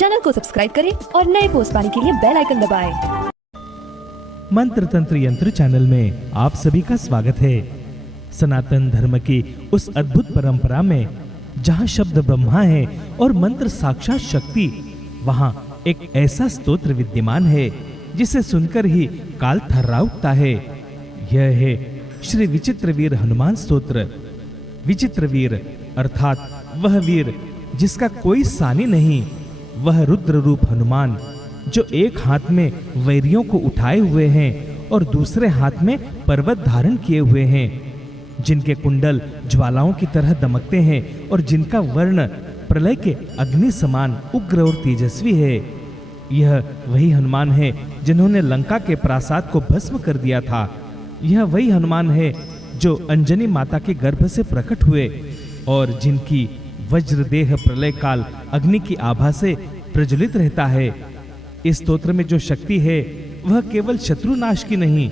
Channel को subscribe करें और नए पोस्ट पाने के लिए बेल आइकन दबाएं। मंत्र तंत्र यंत्र चैनल में आप सभी का स्वागत है। सनातन धर्म की उस अद्भुत परंपरा में जहाँ शब्द ब्रह्मा है और मंत्र साक्षात शक्ति, वहाँ एक ऐसा स्तोत्र विद्यमान है जिसे सुनकर ही काल थर्रा उठता है। यह है श्री विचित्रवीर हनुमान स्तोत्र। विचित्रवीर अर्थात वह वीर जिसका कोई सानी नहीं, वह रुद्र रूप हनुमान जो एक हाथ में वैरियों को उठाए हुए हैं और दूसरे हाथ में पर्वत धारण किए हुए हैं, जिनके कुंडल ज्वालाओं की तरह दमकते हैं और जिनका वर्ण प्रलय के अग्नि समान उग्र और तेजस्वी है। यह वही हनुमान है जिन्होंने लंका के प्रासाद को भस्म कर दिया था। यह वही हनुमान है जो अंजनी माता के गर्भ से प्रकट हुए और जिनकी वज्रदेह प्रलय काल अग्नि की आभा से प्रज्वलित रहता है। इस स्तोत्र में जो शक्ति है वह केवल शत्रुनाश की नहीं,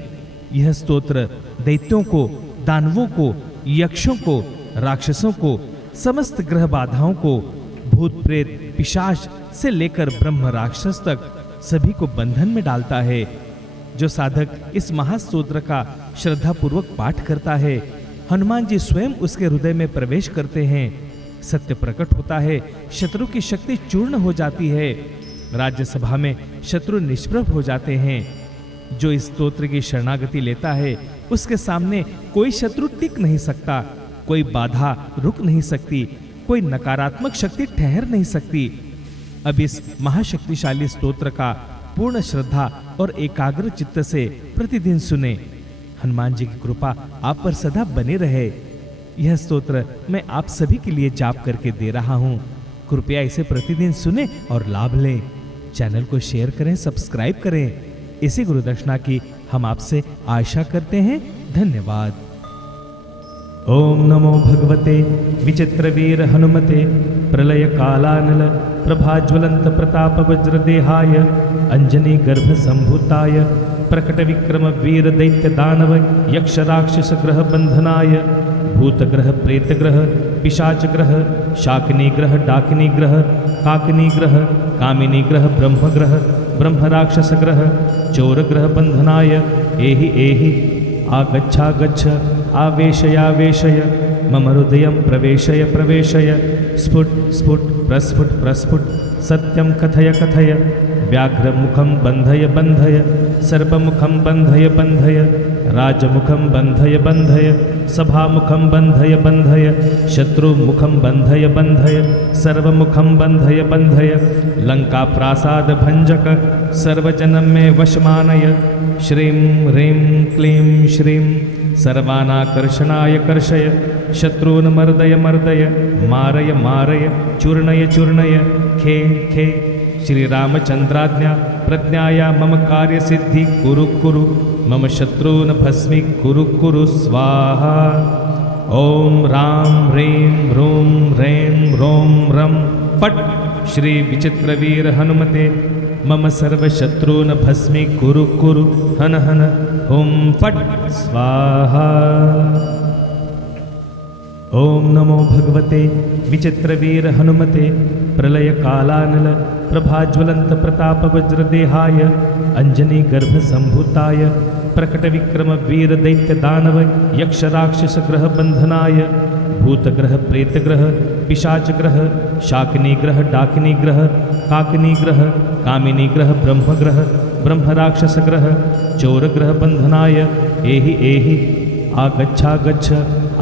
यह स्तोत्र दैत्यों को, दानवों को, यक्षों को, राक्षसों को, समस्त ग्रह बाधाओं को, भूत प्रेत पिशाच से लेकर ब्रह्म राक्षस तक सभी को बंधन में डालता है। जो साधक इस महास्तोत्र का श्रद्धा पूर्वक पाठ करता है, हनुमान जी स्वयं उसके हृदय में प्रवेश करते हैं। सत्य प्रकट होता है, शत्रु की शक्ति चूर्ण हो जाती है, राज्यसभा में शत्रु निष्प्रभ हो जाते हैं। जो इस स्तोत्र की शरणागति लेता है उसके सामने कोई शत्रु टिक नहीं सकता, कोई बाधा रुक नहीं सकती, कोई नकारात्मक शक्ति ठहर नहीं सकती। अब इस महाशक्तिशाली स्तोत्र का पूर्ण श्रद्धा और एकाग्र चित्त से प्रतिदिन सुने। हनुमान जी की कृपा आप पर सदा बने रहे। यह स्तोत्र मैं आप सभी के लिए जाप करके दे रहा हूँ। कृपया इसे प्रतिदिन सुने और लाभ लें। चैनल को शेयर करें, सब्सक्राइब करें। इसी गुरु दक्षिणा की हम आपसे आशा करते हैं। धन्यवाद। ओम नमो भगवते विचित्रवीर हनुमते प्रलय कालानल प्रभाज्वलंत प्रताप वज्रदेहाय अंजनी गर्भ संभूताय प्रकट विक्रम वीर दैत्य दानव यक्ष राक्षस ग्रह बंधनाय भूत ग्रह प्रेत ग्रह पिशाच ग्रह शाकिनी ग्रह डाकिनी ग्रह काकिनी ग्रह कामिनी ग्रह ब्रह्म राक्षस ग्रह चोर ग्रह बंधनाय एहि एहि आगच्छागच्छ आवेशयावेशय मम हृदयं प्रवेशय प्रवेशय स्फुट स्फुट प्रस्फुट प्रस्फुट सत्यं कथय कथय व्याघ्रमुखं बन्धय बन्धय सर्पमुखं बन्धय बन्धय राजमुखं बन्धय बन्धय सभामुखं बन्धय बन्धय शत्रुमुखं बन्धय बन्धय सर्वमुखं बन्धय बन्धय लंका प्रासाद भंजक सर्वजनं मे वशमानय श्रीं ह्रीं क्लीं श्रीं सर्वानाकर्षणाय कर्षय शत्रून् मर्दय मर्दय मारय मारय चूर्णय चूर्णय खे खे श्री रामचंद्राज्ञा प्रज्ञाया मम कार्य सिद्धि कुरु कुरु मम शत्रून् भस्मी कुरु कुरु स्वाहा। ओम राम ह्रीं ह्रूं ह्रैं ह्रौं रं फट् श्री विचित्रवीर हनुमते मम सर्वशत्रून् भस्मी कुरु कुरु हन हन हुं फट् स्वाहा। ओम नमो भगवते विचित्रवीर हनुमते प्रलय कालानल प्रभाज्वलंत प्रताप वज्रदेहाय अंजनी गर्भ संभूताय प्रकट विक्रम वीर दैत्य दानव यक्ष राक्षस ग्रह बंधनाय भूत ग्रह प्रेत ग्रह पिशाच ग्रह शाकिनी ग्रह डाकिनी ग्रह काकिनी ग्रह कामिनी ग्रह ब्रह्म राक्षस ग्रह चोर ग्रह बंधनाय एहि एहि आगच्छागच्छ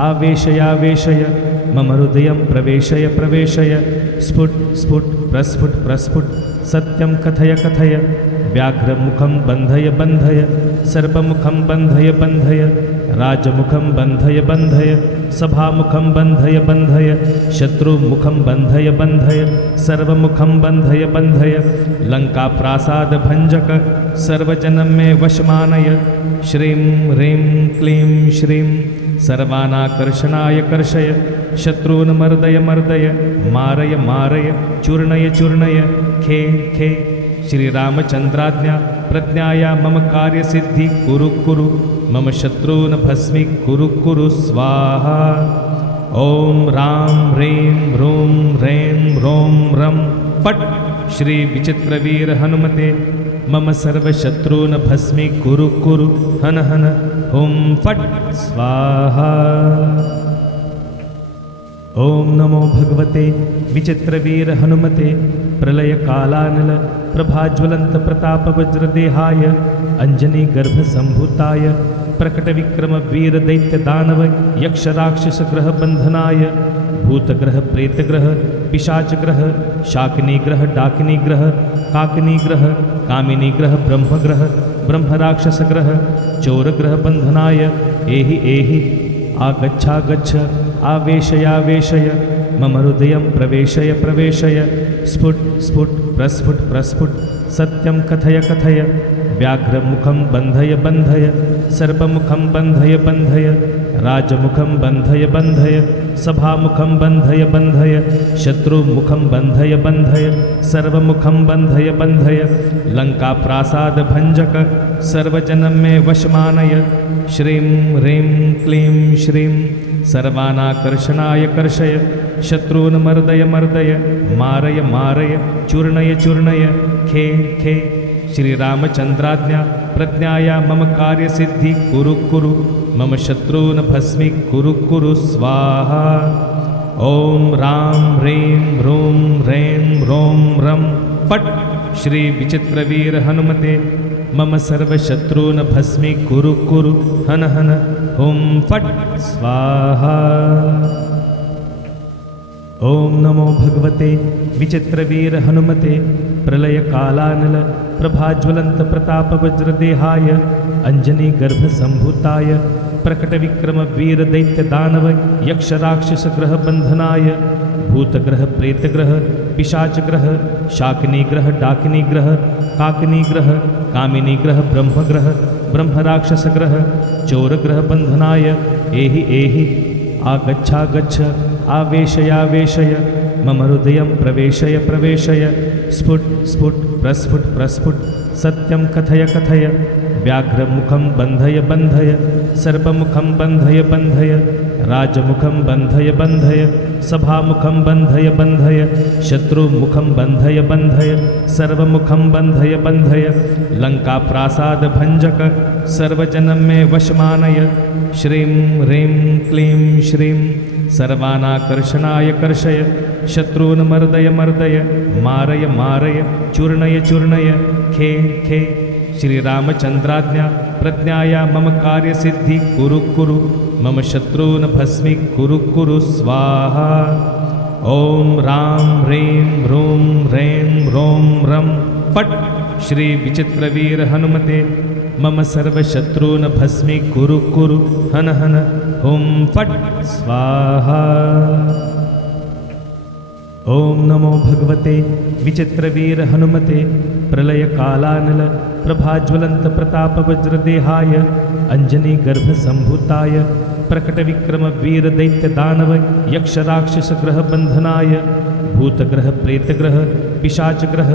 आवेशयावेशय मम हृदयं प्रवेशय प्रवेशय स्फुट स्फुट प्रस्फुट प्रस्फुट सत्यं कथय कथय व्याघ्रमुखं बन्धय बन्धय सर्पमुखं बन्धय बन्धय राजमुखं बन्धय बन्धय सभामुखं बन्धय बन्धय शत्रुमुखं बन्धय बन्धय सर्वमुखं बन्धय बन्धय लंका प्रासाद भंजक सर्वजनं मे वशमानय श्रीं ह्रीं क्लीं श्रीं सर्वानाकर्षणाय कर्षय शत्रून् मर्दय मर्दय मारय मारय चूर्णय चूर्णय खे खे श्री रामचंद्राज्ञा प्रज्ञाया मम कार्य सिद्धि कुरु कुरु मम शत्रून् भस्मी कुरु कुरु स्वाहा। ओम राम ह्रीं ह्रूं ह्रैं ह्रौं रं फट् श्री विचित्रवीर हनुमते मम सर्वशत्रून् भस्मी कुरु कुरु हन हन ओम फट स्वाहा। ओम नमो भगवते विचित्रवीर हनुमते प्रलय कालानल प्रभाज्वलंत प्रताप वज्रदेहाय अंजनी गर्भ संभूताय प्रकट विक्रम वीर दैत्य दानव यक्ष राक्षस ग्रह बंधनाय भूत ग्रह प्रेत ग्रह पिशाच ग्रह शाकिनी ग्रह डाकिनी ग्रह काकिनी ग्रह कामिनी ग्रह ब्रह्म राक्षस ग्रह चोर ग्रह बंधनाय एहि आगच्छागच्छ आवेशयावेशय मम हृदयं प्रवेशय स्फुट स्फुट प्रस्फुट प्रस्फुट सत्यं कथय कथय व्याघ्रमुखं बन्धय सर्पमुखं बन्धय राजमुखं बन्धय सभामुखं बन्धय शत्रुमुखं बन्धय सर्वमुखं बन्धय लंका प्रासाद भंजक सर्वजनं मे वशमानय श्रीं ह्रीं क्लीं श्रीं सर्वानाकर्षणाय कर्षय शत्रून् मर्दय मारय चूर्णय खे श्रीरामचंद्राज्ञा प्रज्ञाया मम कार्यसिद्धि कुरु मम शत्रून् भस्मी कुरु स्वाहा। ओम राम ह्रीं ह्रूं ह्रैं ह्रौं रं फट श्री विचित्रवीर हनुमते मम सर्वशत्रून् भस्मी कुरु हन हन ओम फट स्वाहा। ओम नमो भगवते विचित्रवीर हनुमते प्रलय कालानल प्रभाज्वलंत प्रताप वज्रदेहाय अंजनी गर्भ संभूताय प्रकट विक्रम वीर दैत्य दानव यक्ष राक्षस ग्रह बंधनाय भूत ग्रह प्रेत ग्रह पिशाच ग्रह शाकिनी ग्रह डाकिनी ग्रह काकिनी ग्रह कामिनी ग्रह ब्रह्म राक्षस ग्रह चोर ग्रह बंधनाय एहि आगच्छागच्छ आवेशयावेशय मम हृदयं प्रवेशय स्फुट स्फुट प्रस्फुट सत्यं कथय कथय व्याघ्रमुखं बन्धय सर्पमुखं बन्धय राजमुखं बन्धय सभामुखं बन्धय शत्रुमुखं बन्धय सर्वमुखं बन्धय लंका प्रासाद भंजक सर्वजनं मे वशमानय श्रीं ह्रीं क्लीं श्रीं सर्वानाकर्षणाय कर्षय शत्रून् मर्दय मारय चूर्णय खे श्रीरामचंद्राज्ञा प्रज्ञाया मम कार्यसिद्धि कुरु मम शत्रून् भस्मी कुरु स्वाहा। ओम राम ह्रीं ह्रूं ह्रैं ह्रौं रं फट श्री विचित्रवीर हनुमते मम सर्वशत्रून् भस्मी कुरु हन हन ओम फट स्वाहा। ओम नमो भगवते विचित्रवीर हनुमते प्रलय कालानल प्रभाज्वलंत प्रताप वज्रदेहाय अंजनी गर्भ संभूताय प्रकट विक्रम वीर दैत्य दानव यक्ष राक्षस ग्रह बंधनाय भूत ग्रह प्रेत ग्रह पिशाच ग्रह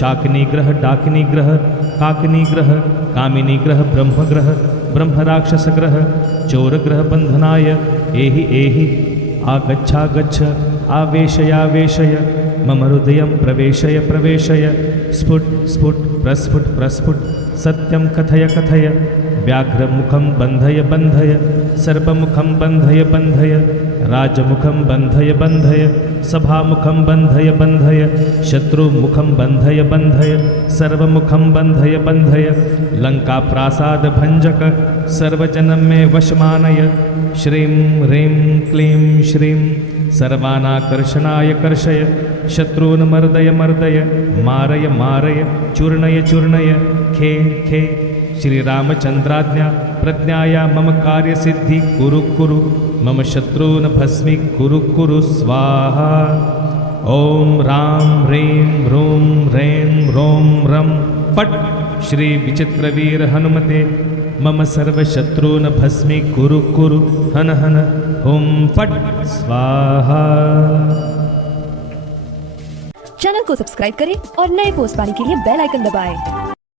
शाकिनी ग्रह डाकिनी ग्रह काकिनी ग्रह कामिनी ग्रह ब्रह्म राक्षस ग्रह चोर ग्रह बंधनाय एहि आगच्छागच्छ आवेशयावेशय मम हृदयं प्रवेशय स्फुट प्रस्फुट सत्यं कथय व्याघ्रमुखं बन्धय सर्पमुखं बन्धय राजमुखं बन्धय सभामुखं बन्धय शत्रुमुखं बन्धय सर्वमुखं बन्धय लंका प्रासाद भंजक सर्वजनं मे वशमानय श्रीं ह्रीं क्लीं श्रीं सर्वानाकर्षणाय कर्षय शत्रून् मर्दय मारय चूर्णय खे श्रीरामचंद्राज्ञा प्रज्ञाया मम कार्यसिद्धि कुरु मम शत्रून् भस्मी कुरु स्वाहा। ओम राम ह्रीं ह्रूं ह्रैं ह्रौं रं फट श्री विचित्रवीर हनुमते मम सर्वशत्रून् भस्मी कुरु हन हन ओम फट स्वाहा। चैनल को सब्सक्राइब करें और नए पोस्ट पाने के लिए बेल आइकन दबाएं।